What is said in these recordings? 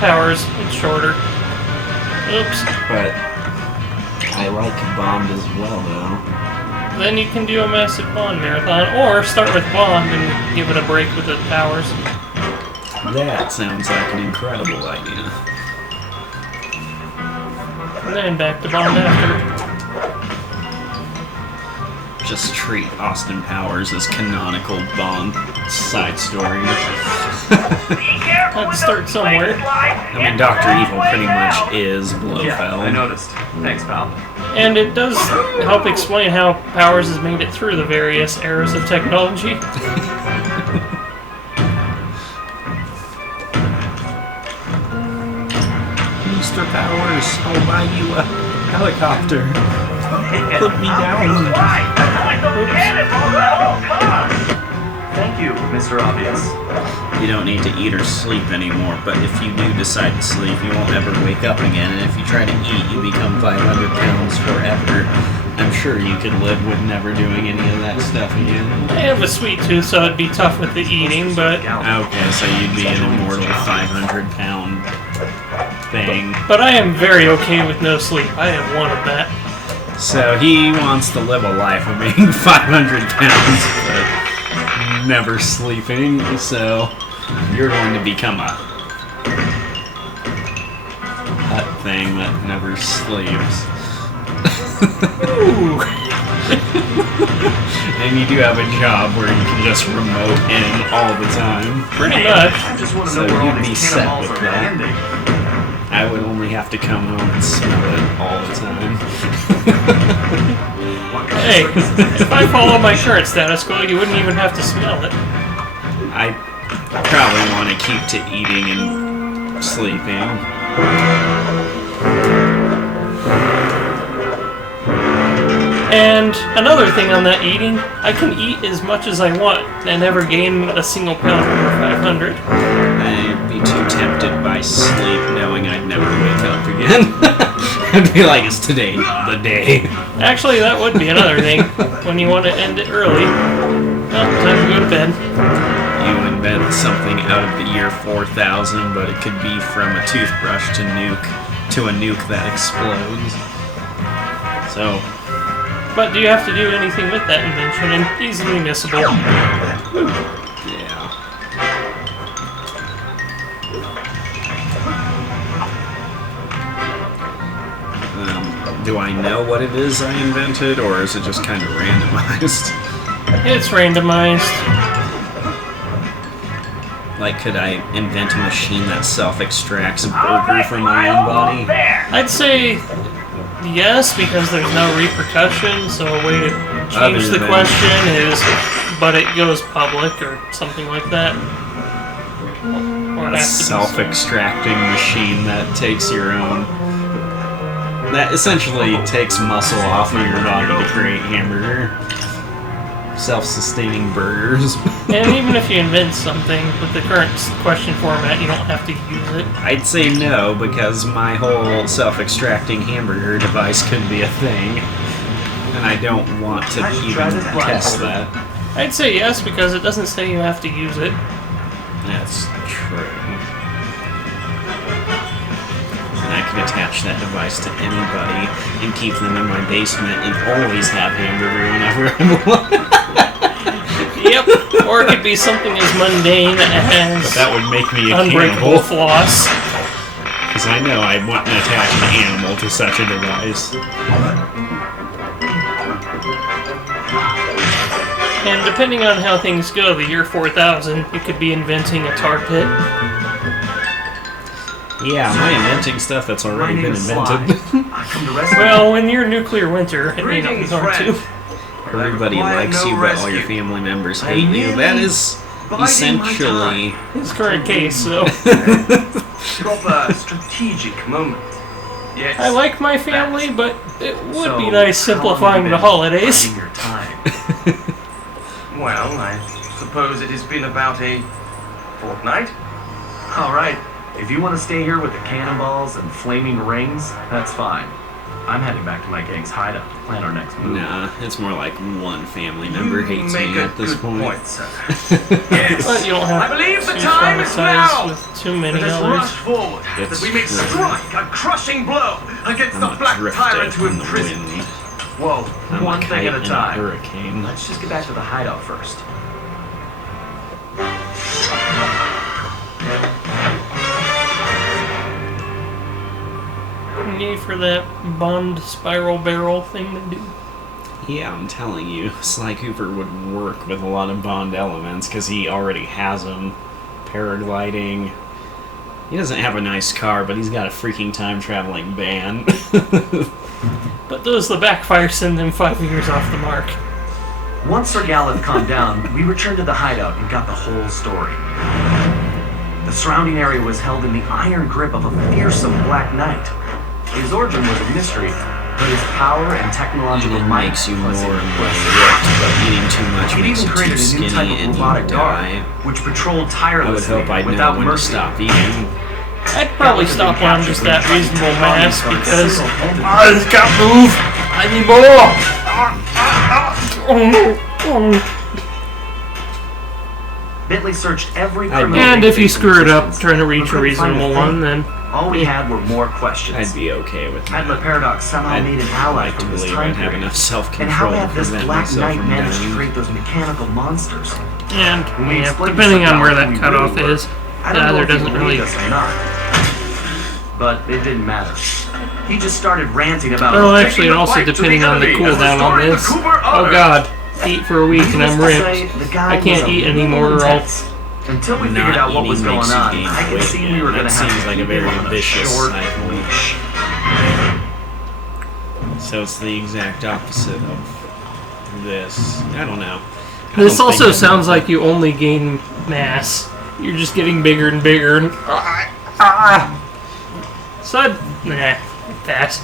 powers, it's shorter. Oops. But I like Bond as well, though. Then you can do a massive Bond marathon, or start with Bond and give it a break with the powers. That sounds like an incredible idea. And then back to Bond after. Just treat Austin Powers as canonical Bond side stories. I'd start somewhere. I mean, Dr. Evil pretty much is Blofeld. Yeah, I noticed. Thanks, pal. And it does help explain how Powers has made it through the various eras of technology. Mr. Powers, I'll buy you a helicopter. Put me down. Thank you, Mr. Obvious. You don't need to eat or sleep anymore, but if you do decide to sleep, you won't ever wake up again, and if you try to eat, you become 500 pounds forever. I'm sure you could live with never doing any of that stuff again. I have a sweet tooth, so it'd be tough with the eating, but... Okay, so you'd be an immortal 500-pound thing. But I am very okay with no sleep. I have one of that. So he wants to live a life of being 500 pounds, but never sleeping, so you're going to become a hut thing that never sleeps. Ooh. And you do have a job where you can just remote in all the time. Pretty much. I just want to So know where all you'd be these set cannonballs with are that. landing. I would only have to come home and smell it all the time. Hey, if I follow my current status quo, you wouldn't even have to smell it. I probably want to keep to eating and sleeping. And another thing on that eating, I can eat as much as I want and never gain a single pound over 500. I'd be too tempted by sleep knowing I'd never wake up again. I'd be like, is today the day? Actually, that would be another thing. When you want to end it early, well, time to go to bed. You invent something out of the year 4000, but it could be from a toothbrush to a nuke that explodes. So... But do you have to do anything with that invention? And easily missable. yeah. Do I know what it is I invented, or is it just kind of randomized? It's randomized. Like, could I invent a machine that self-extracts a burger from my own body? I'd say yes, because there's no repercussion, so a way to change the question is, but it goes public, or something like that. Or A self-extracting machine that takes your own... That essentially takes muscle off of your body to create hamburger. Self-sustaining burgers. And even if you invent something with the current question format, you don't have to use it. I'd say no, because my whole self-extracting hamburger device could be a thing. And I don't want to even test that. I'd say yes, because it doesn't say you have to use it. That's true. And I could attach that device to anybody and keep them in my basement and always have hamburger whenever I want. Yep. Or it could be something as mundane as But that would make me a unbreakable cannibal. floss. Because I know I wouldn't attach an animal to such a device. And depending on how things go, the year 4000, you could be inventing a tar pit. Yeah, am I inventing stuff that's already been invented? Well, in your nuclear winter, it may not be hard to. Everybody likes you, but all your family members hate you. That is essentially His current case, so. Proper strategic moment. Yes. I like my family, but it would So, be nice simplifying the holidays. Your time? Well, I suppose it has been about a fortnight. All right. If you want to stay here with the cannonballs and flaming rings, that's fine. I'm heading back to my gang's hideout to plan our next move. Nah, it's more like one family member hates me at this point. Sir. But you don't have I believe to the time is traumatize now. with too many Let us others. rush forward, It's that we may true. strike a crushing blow against I'm the a black drifter tyrant who in the imprisoned me. wind. Whoa, I'm one a thing kite at a in a time. hurricane. Let's just get back to the hideout first. Need for that Bond spiral barrel thing to do. Yeah, I'm telling you, Sly Cooper would work with a lot of Bond elements because he already has them. Paragliding. He doesn't have a nice car, but he's got a freaking time-traveling van. But those the backfire send them 5 years off the mark. Once Sir Galliff calmed down, we returned to the hideout and got the whole story. The surrounding area was held in the iron grip of a fearsome Black Knight. His origin was a mystery, but his power and technological Eating might makes you was more and more impressive. ripped, but eating too much It makes even you too created a new type skinny of and you robotic guard, die. which patrolled I would tirelessly hope I'd know without when to mercy. stop eating. I'd probably stop when I'm just that reasonable mass because I can't move anymore. Bentley searched every I'd criminal And if you database in screw it up existence, trying to but reach a couldn't find reasonable thing. one, then All we had were more questions. I'd be okay with Had that. the Paradox somehow I'd made an ally like to from this believe time I'd have period? enough And how self-control to had this prevent Black myself Knight from managed to dying. create those mechanical monsters? and When we yeah, explained depending to on where Sir that Galliff cutoff who we really is, I don't know there if he doesn't really. believed us or not. But it didn't matter. He just started ranting about. Well, taking actually, the also fight to depending on the enemy and cooldown on restoring the this. Cooper Oh honor. God, eat for a week and I'm Needless to say, ripped. the guy I can't was a eat little anymore or I'll. intense. Until we Not figured out what was eating going makes you on, gain I could weight see again. we were going That to have seems to like a keep very him on a vicious short cycle. leash. So it's the exact opposite of this. I don't know. I This don't also think sounds like you only gain mass. You're just getting bigger and bigger. And so, nah, pass.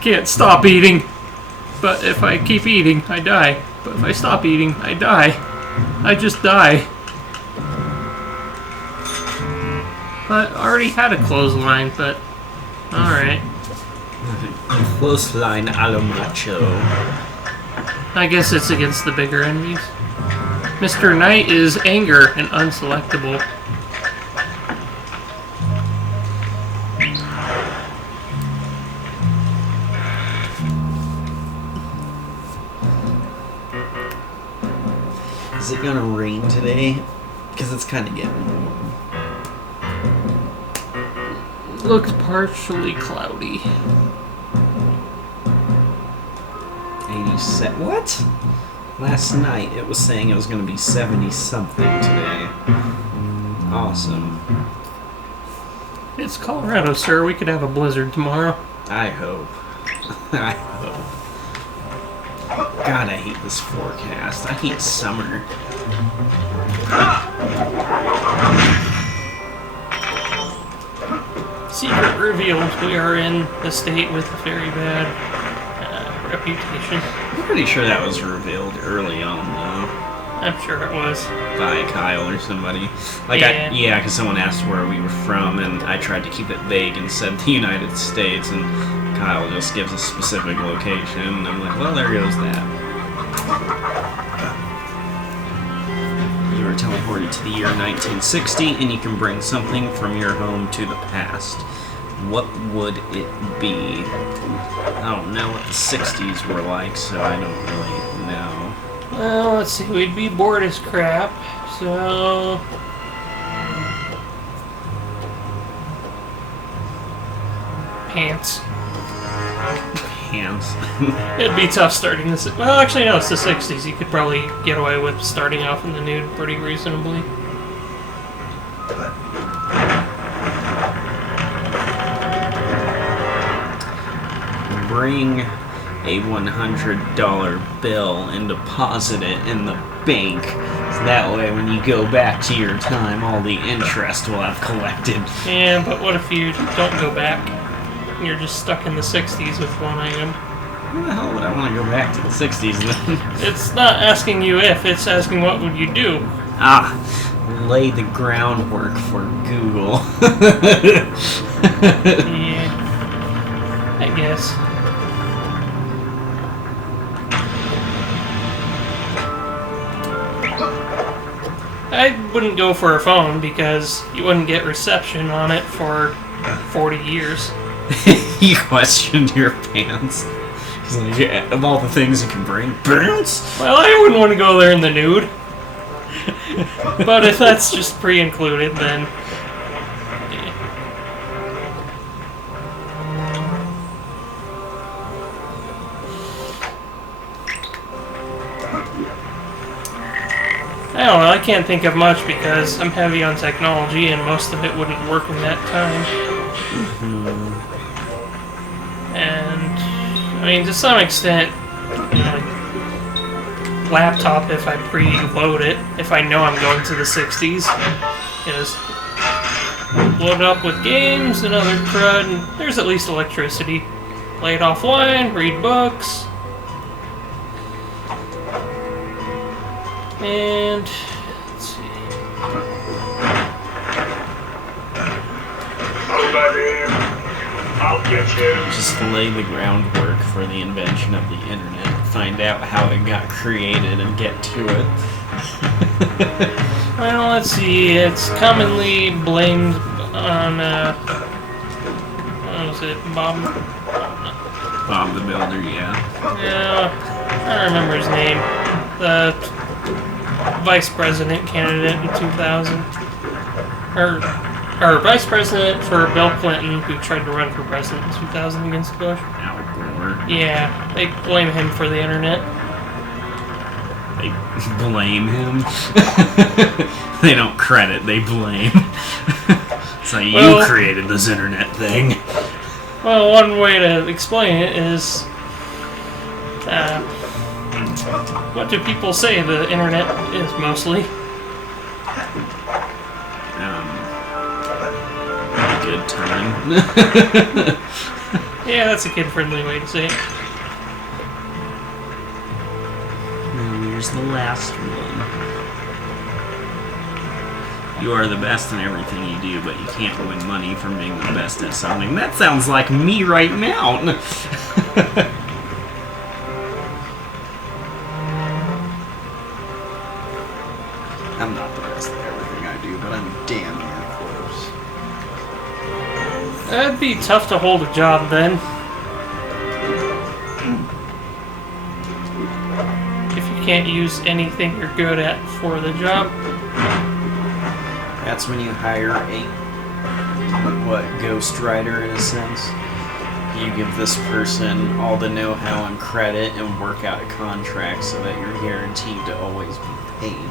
Can't stop eating. But if I keep eating, I die. But if I stop eating, I die. I just die. But I already had a clothesline, but alright. Clothesline a lo macho. I guess it's against the bigger enemies. Mr. Knight is anger and unselectable. Is it gonna rain today? Because it's kind of getting warm. Looks partially cloudy. 87. What? Last night it was saying it was going to be 70 something today. Awesome. It's Colorado, sir. We could have a blizzard tomorrow. I hope. I hope. God, I hate this forecast. I hate summer. Secret revealed. We are in the state with a very bad reputation. I'm pretty sure that was revealed early on, though. I'm sure it was. By Kyle or somebody. Like, Yeah. because someone asked where we were from, and I tried to keep it vague and said the United States, and Kyle just gives a specific location, and I'm like, well, there goes that. You are teleported to the year 1960, and you can bring something from your home to the past. What would it be? I don't know what the 60s were like, so I don't really know. Well, let's see. We'd be bored as crap. So... Pants. Hands. It'd be tough starting this. Well, actually, no, it's the 60s. You could probably get away with starting off in the nude pretty reasonably. Bring a $100 bill and deposit it in the bank. So that way, when you go back to your time, all the interest will have collected. Yeah, but what if you don't go back? You're just stuck in the 60s with one item. Why the hell would I want to go back to the 60s then? It's not asking you if, it's asking what would you do. lay the groundwork for Google. Yeah, I guess. I wouldn't go for a phone because you wouldn't get reception on it for 40 years. You questioned your pants. He's like, yeah, of all the things you can bring, pants? Well, I wouldn't want to go there in the nude. But if that's just pre-included, then... yeah. I don't know, I can't think of much because I'm heavy on technology and most of it wouldn't work in that time. And, I mean, to some extent, you know, like, laptop if I pre-load it, if I know I'm going to the 60s, is load up with games and other crud, and there's at least electricity. Play it offline, read books. And let's see. I'll get you. Just lay the groundwork for the invention of the internet. Find out how it got created and get to it. Well, let's see. It's commonly blamed on what was it, Bob the Builder, yeah. Yeah, I don't remember his name. The vice president candidate in 2000. Or vice president for Bill Clinton, who tried to run for president in 2000 against Bush. Al Gore. Yeah, they blame him for the internet. They blame him. They don't credit, they blame. It's like, you created this internet thing. Well, one way to explain it is... what do people say the internet is mostly? Good time. Yeah, that's a kid-friendly way to say it. Now here's the last one. You are the best in everything you do, but you can't win money from being the best at something. That sounds like me right now. I'm not the best at everything I do, but I'm damn near close. That'd be tough to hold a job then. If you can't use anything you're good at for the job. That's when you hire a, ghostwriter in a sense. You give this person all the know-how and credit and work out a contract so that you're guaranteed to always be paid.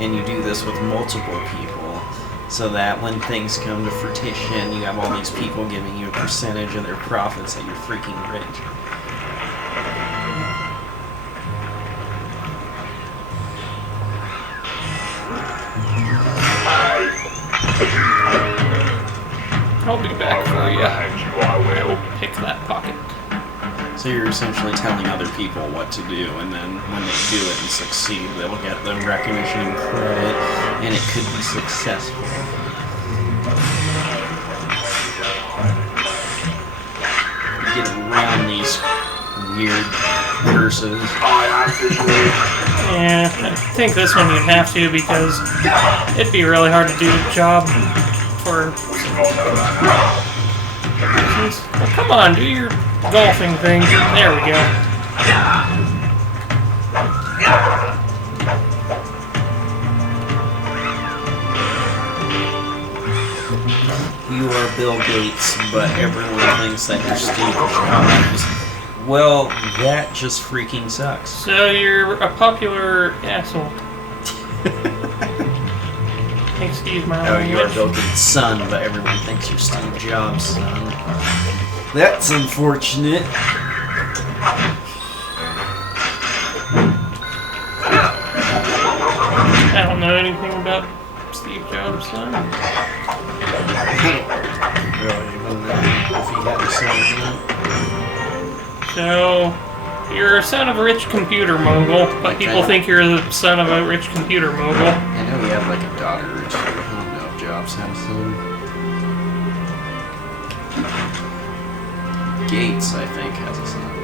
And you do this with multiple people, so that when things come to fruition, you have all these people giving you a percentage of their profits that you're freaking rich. I'll be back for you. Pick that pocket. So you're essentially telling other people what to do, and then when they do it and succeed, they'll get the recognition and credit, and it could be successful. Get around these weird curses. Yeah, I think this one you'd have to because it'd be really hard to do the job for... Well, come on, do your golfing thing. There we go. You are Bill Gates, but everyone thinks that you're Steve Jobs. Well, that just freaking sucks. So you're a popular asshole. Excuse my Oh, you are language. Bill Gates' son, but everyone thinks you're Steve Jobs' son. That's unfortunate. I don't know anything about Steve Jobs' son. I don't really even know if he had a son or not. So, You're a son of a rich computer mogul, but Like people that. think you're the son of a rich computer mogul. I know he had like a daughter or two. I don't know if Jobs had a son. Gates, I think, has a son.